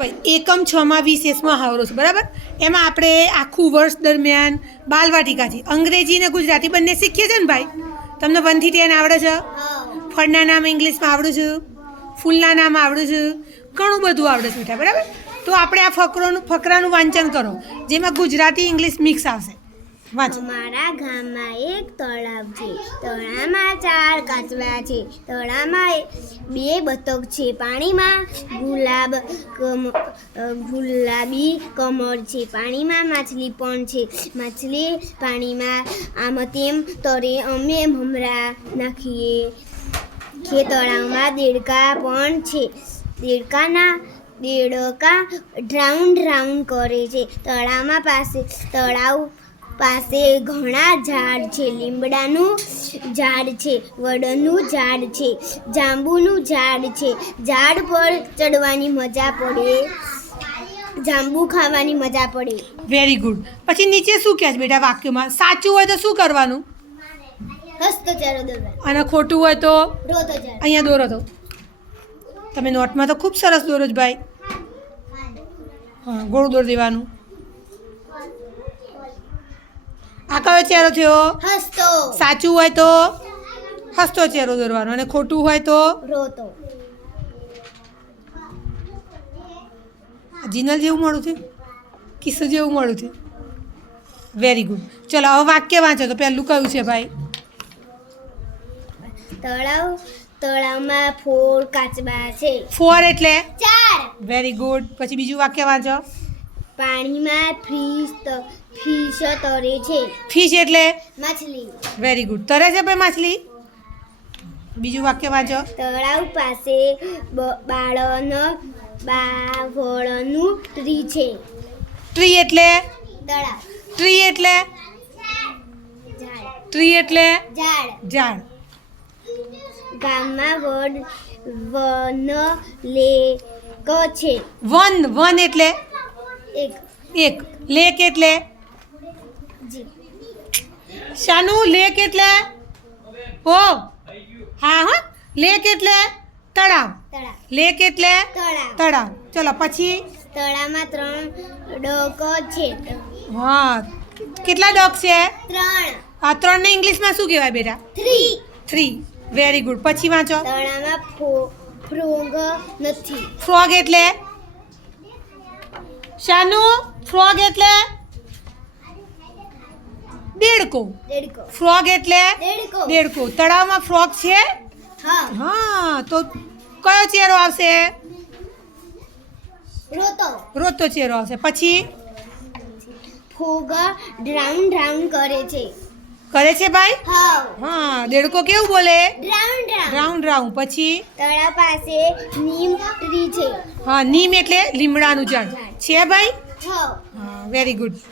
ભાઈ એકમ છમાં વિશેષમાં હાવરો છે બરાબર? એમાં આપણે આખું વર્ષ દરમિયાન બાલવાટિકાથી અંગ્રેજી અને ગુજરાતી બંને શીખીએ છીએ ને ભાઈ? તમને વનથી ટેન આવડે છે? ફળના નામ ઇંગ્લિશમાં આવડું છું? ફૂલના નામ આવડું છું? ઘણું બધું આવડે છે બેટા બરાબર? તો આપણે આ ફકરોનું ફકરાનું વાંચન કરો જેમાં ગુજરાતી ઇંગ્લિશ મિક્સ આવશે. અમારા ગામમાં એક તળાવ છે. તળાવમાં ચાર કાચબા છે. તળાવમાં બે બતક છે. પાણીમાં ગુલાબ ગુલાબી કમળ છે. પાણીમાં માછલી પણ છે. માછલી પાણીમાં આમ તેમ તરે અમે મમરા નાખીએ. કે તળાવમાં દેડકા પણ છે. દેડકાના, દેડકા રાઉન્ડ રાઉન્ડ કરે છે. તળાવમાં પાસે, તળાવ પાસે ઘણા ઝાડ છે. લીમડાનું ઝાડ છે. વડનું ઝાડ છે. જાંબુનું ઝાડ છે. ઝાડ પર ચડવાની મજા પડે. જાંબુ ખાવાની મજા પડે. વેરી ગુડ પછી નીચે શું કહે છે બેટા વાક્યમાં? સાચું હોય તો શું કરવાનું? હસતો ચારો દોરવા અને ખોટું હોય તો? રોતો ચારો. અહીંયા દોરો તો. તમે નોટમાં તો ખૂબ સરસ દોરો જ ભાઈ. હા ગોળ દોર દેવાનું. આ કયો ચહેરો થયો? હસતો. સાચું હોય તો? હસતો ચહેરો દોરવાનો. અને ખોટું હોય તો? રોતો. જીનલ જેવું મળું છે કિસ્સો જેવું મળું છે વેરી ગુડ ચલો હવે વાક્ય વાંચો તો પહેલું કયું છે ભાઈ? તળાવ તળાવમાં ફોર કાચબા છે. ફોર એટલે? ચાર. વેરી ગુડ પછી બીજું વાક્ય વાંચો. પાણીમાં ફિશ ત- ફિશ તરે છે. ફિશ એટલે? માછલી. વેરી ગુડ તરે છે ભાઈ માછલી? બીજું વાક્ય વાંચો. તળાવ પાસે બાળન બાવળનું ટ્રી છે. ટ્રી એટલે? તળાવ. ટ્રી એટલે? ટ્રી એટલે? ઝાડ. ઝાડ. ગામમાં વડ વન લેક છે. વન વન એટલે? એક. એક. લેક એટલે? શાનું લેક એટલે? ઓ હા હા. લેક એટલે તળાવ. લેક એટલે તળાવ. ચલો પછી? તળાવમાં ત્રણ ડોક છે. હા. કેટલા ડોક છે? ત્રણ. આ ત્રણને ઇંગ્લિશમાં શું કહેવાય બેટા? થ્રી. થ્રી. વેરી ગુડ પછી વાંચો. તળાવમાં ફ્રોગ નથી. ફ્રોગ એટલે? શાનું ફ્રોગ એટલે? દેડકો. ફ્રોગ એટલે? દેડકો. તળાવમાં ફ્રોગ છે? હા તો કયો ચહેરો આવશે? રોતો. રોતો ચહેરો આવશે. પછી? ફોગા ડ્રાઉન ડ્રાઉન કરે છે. કરે છે ભાઈ? હા. દેડકો કેવું બોલે? Drown round. રાઉન્ડ પછી? તળા પાસે નીમ ટ્રી છે. હા નીમ એટલે લીમડાનું ઝાડ છે ભાઈ? હા. Very good